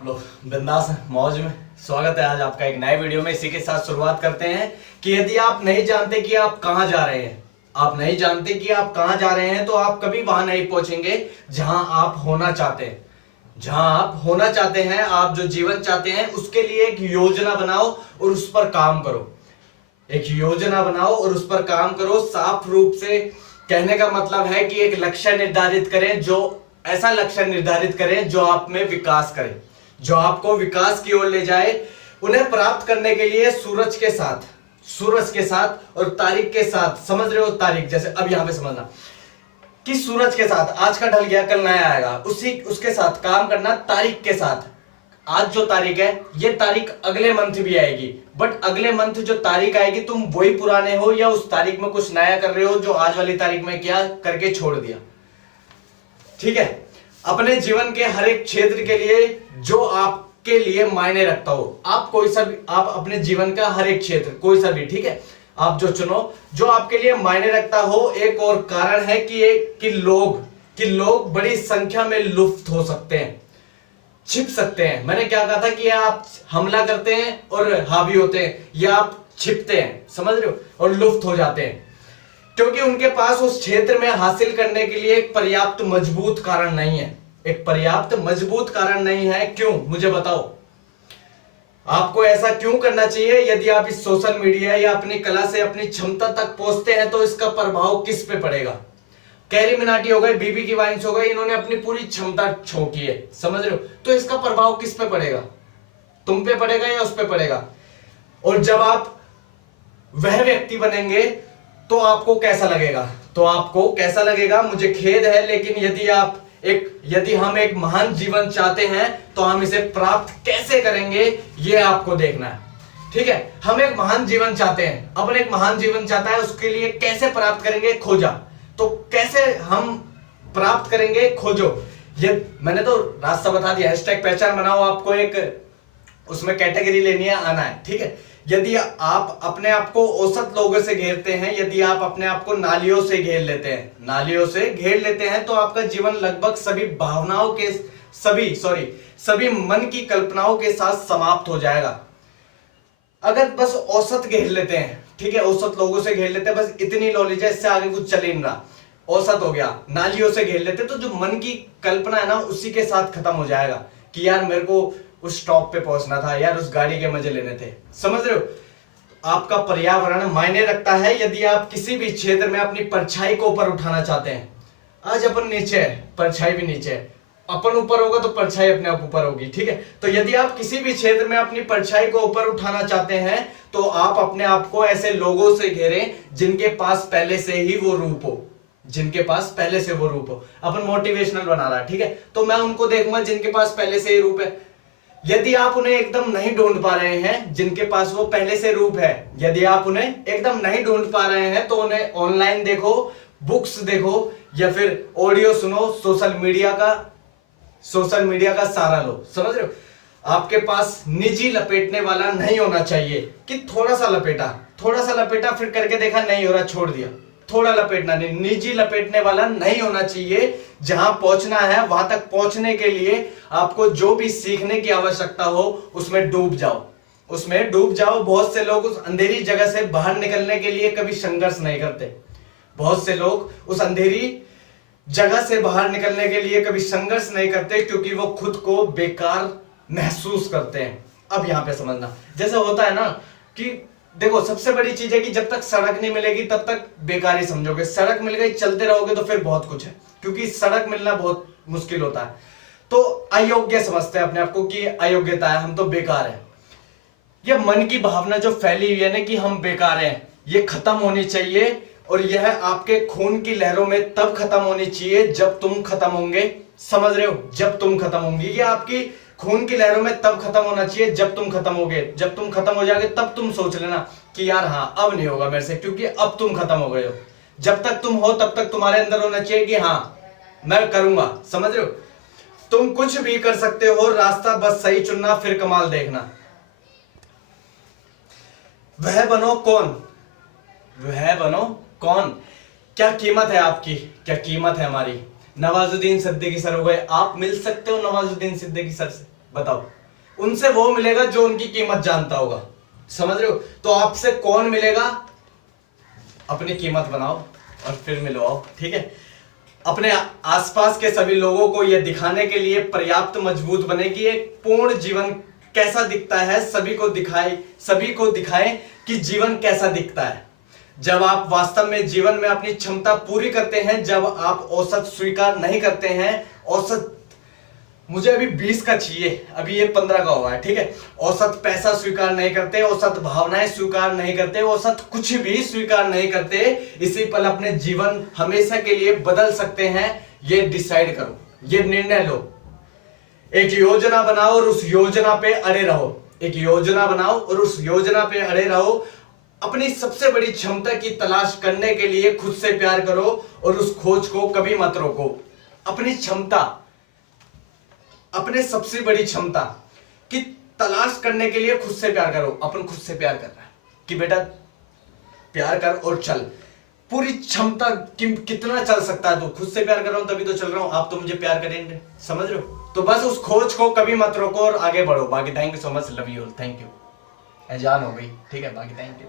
आप लोग बिंदास हैं, मौज में। स्वागत है आज आपका एक नए वीडियो में। इसी के साथ शुरुआत करते हैं कि यदि आप नहीं जानते कि आप कहां जा रहे हैं, आप नहीं जानते कि आप कहां जा रहे हैं, तो आप कभी वहां नहीं पहुंचेंगे जहां आप होना चाहते हैं। जहां आप होना चाहते हैं, आप जो जीवन चाहते हैं, उसके लिए एक योजना बनाओ और उस पर काम करो। एक योजना बनाओ और उस पर काम करो। साफ रूप से कहने का मतलब है कि एक लक्ष्य निर्धारित करें, जो ऐसा लक्ष्य निर्धारित करें जो आप में विकास करे, जो आपको विकास की ओर ले जाए। उन्हें प्राप्त करने के लिए सूरज के साथ और तारीख के साथ, समझ रहे हो, तारीख जैसे अब यहां पे समझना कि सूरज के साथ आज का ढल गया, कल नया आएगा, उसके साथ काम करना। तारीख के साथ, आज जो तारीख है, ये तारीख अगले मंथ भी आएगी, बट अगले मंथ जो तारीख आएगी तुम वही पुराने हो या उस तारीख में कुछ नया कर रहे हो जो आज वाली तारीख में क्या करके छोड़ दिया। ठीक है, अपने जीवन के हर एक क्षेत्र के लिए जो आपके लिए मायने रखता हो, आप अपने जीवन का हर एक क्षेत्र कोई सा भी, ठीक है, आप जो चुनो जो आपके लिए मायने रखता हो। एक और कारण है कि लोग बड़ी संख्या में लुप्त हो सकते हैं, छिप सकते हैं। मैंने क्या कहा था कि आप हमला करते हैं और हावी होते हैं, या आप छिपते हैं, समझ रहे हो, और लुप्त हो जाते हैं, क्योंकि उनके पास उस क्षेत्र में हासिल करने के लिए एक पर्याप्त मजबूत कारण नहीं है। एक पर्याप्त मजबूत कारण नहीं है। क्यों, मुझे बताओ, आपको ऐसा क्यों करना चाहिए? यदि आप इस सोशल मीडिया या अपनी कला से अपनी क्षमता तक पहुंचते हैं तो इसका प्रभाव किस पे पड़ेगा? कैरी मिनाटी हो गए, बीबी की वाइन्स हो गए, इन्होंने अपनी पूरी क्षमता झोंकी है, समझ रहे हो, तो इसका प्रभाव किस पे पड़ेगा? तुम पे पड़ेगा या उस पे पड़ेगा? और जब आप वह व्यक्ति बनेंगे तो आपको कैसा लगेगा? मुझे खेद है, लेकिन यदि हम एक महान जीवन चाहते हैं तो हम इसे प्राप्त कैसे करेंगे, ये आपको देखना है। ठीक है, हम एक महान जीवन चाहते हैं, अपन एक महान जीवन चाहता है, उसके लिए कैसे प्राप्त करेंगे? खोजा। तो कैसे हम प्राप्त करेंगे? खोजो। ये मैंने तो रास्ता बता दिया। हैशटैग पहचान बनाओ, आपको एक उसमें कैटेगरी लेनी है, आना है। ठीक है, यदि आप अपने आप को औसत लोगों से घेरते हैं, यदि आप अपने आप को नालियों से घेर लेते हैं, तो आपका जीवन लगभग सभी मन की कल्पनाओं के साथ समाप्त हो जाएगा। अगर बस औसत घेर लेते हैं, ठीक है, औसत लोगों से घेर लेते हैं, बस इतनी नॉलेज है, इससे आगे कुछ चल ही नहीं रहा, औसत हो गया, नालियों से घेर लेते, तो जो मन की कल्पना है ना, उसी के साथ खत्म हो जाएगा कि यार मेरे को उस स्टॉप पे पहुंचना था, यार उस गाड़ी के मजे लेने थे, समझ रहे हो। आपका पर्यावरण मायने रखता है। यदि आप किसी भी क्षेत्र में अपनी परछाई को ऊपर उठाना चाहते हैं, आज अपन नीचे है, परछाई भी नीचे है, अपन ऊपर होगा तो परछाई अपने आप ऊपर होगी। ठीक है, तो यदि आप किसी भी क्षेत्र में अपनी परछाई को ऊपर उठाना चाहते हैं तो आप अपने आप को ऐसे लोगों से घेरें जिनके पास पहले से ही वो रूप हो, अपन मोटिवेशनल बना रहा है, ठीक है, तो मैं उनको देखूंगा जिनके पास पहले से ही रूप है। यदि आप उन्हें एकदम नहीं ढूंढ पा रहे हैं जिनके पास वो पहले से रूप है, यदि आप उन्हें एकदम नहीं ढूंढ पा रहे हैं, तो उन्हें ऑनलाइन देखो, बुक्स देखो, या फिर ऑडियो सुनो, सोशल मीडिया का सहारा लो, समझ रहे हो। आपके पास निजी लपेटने वाला नहीं होना चाहिए कि थोड़ा सा लपेटा फिर करके देखा नहीं हो रहा, छोड़ दिया। थोड़ा लपेटना नहीं, निजी लपेटने वाला नहीं होना चाहिए। जहां पहुंचना है वहां तक पहुंचने के लिए आपको जो भी सीखने की आवश्यकता हो उसमें डूब जाओ। बहुत से लोग उस अंधेरी जगह से बाहर निकलने के लिए कभी संघर्ष नहीं करते। बहुत से लोग उस अंधेरी जगह से बाहर निकलने के लिए कभी संघर्ष नहीं करते, क्योंकि वो खुद को बेकार महसूस करते हैं। अब यहां पे समझना, जैसे होता है ना कि देखो, सबसे बड़ी चीज है कि जब तक सड़क नहीं मिलेगी तब तक बेकारी समझोगे, सड़क मिल गई चलते रहोगे तो फिर बहुत कुछ है, क्योंकि सड़क मिलना बहुत मुश्किल होता है। तो अयोग्य समझते हैं अपने आप को कि अयोग्यता है, हम तो बेकार है। यह मन की भावना जो फैली हुई है ना कि हम बेकार हैं, ये खत्म होनी चाहिए। और यह आपके खून की लहरों में तब खत्म होनी चाहिए जब तुम खत्म होंगे, समझ रहे हो, जब तुम खत्म होंगे। ये आपकी खून की लहरों में तब खत्म होना चाहिए जब तुम खत्म होगे। जब तुम खत्म हो जाओगे तब तुम सोच लेना कि यार हाँ, अब नहीं होगा मेरे से, क्योंकि अब तुम खत्म हो गए हो। जब तक तुम हो तब तक तुम्हारे अंदर होना चाहिए कि हाँ मैं करूंगा, समझ रहे हो। तुम कुछ भी कर सकते हो, रास्ता बस सही चुनना, फिर कमाल देखना। वह बनो कौन? क्या कीमत है आपकी, क्या कीमत है हमारी? नवाजुद्दीन सिद्दीकी सर हो गए, आप मिल सकते हो नवाजुद्दीन सिद्दीकी सर से? बताओ, उनसे वो मिलेगा जो उनकी कीमत जानता होगा। समझ रहे हो? तो आपसे कौन मिलेगा? अपनी कीमत बनाओ और फिर मिलो आओ, ठीक है। अपने आसपास के सभी लोगों को यह दिखाने के लिए पर्याप्त मजबूत बने कि एक पूर्ण जीवन कैसा दिखता है, सभी को दिखाएं कि जीवन कैसा दिखता है। जब आप वास्तव में जीवन में अपनी क्षमता पूरी करते हैं, जब आप औसत स्वीकार नहीं करते हैं, औसत मुझे अभी 20 का चाहिए, अभी ये 15 का हुआ है, ठीक है। औसत पैसा स्वीकार नहीं करते, औसत भावनाएं स्वीकार नहीं करते, औसत कुछ भी स्वीकार नहीं करते, इसी पल अपने जीवन हमेशा के लिए बदल सकते हैं। ये डिसाइड करो, ये निर्णय लो, एक योजना बनाओ और उस योजना पे अड़े रहो। एक योजना बनाओ और उस योजना पे अड़े रहो। अपनी सबसे बड़ी क्षमता की तलाश करने के लिए खुद से प्यार करो और उस खोज को कभी मत रोको। अपनी क्षमता, अपने सबसे बड़ी क्षमता की तलाश करने के लिए खुद से प्यार करो। अपन खुद से प्यार कर रहा है कि बेटा प्यार कर और चल। पूरी क्षमता कितना चल सकता है, तो खुद से प्यार कर रहा हूं तभी तो चल रहा हूं। आप तो मुझे प्यार करेंगे, समझ रहे हो? तो बस उस खोज को कभी मत रोको और आगे बढ़ो। बाकी thank you so much, love you, thank you. अजान हो गई, ठीक है, बाकी थैंक यू।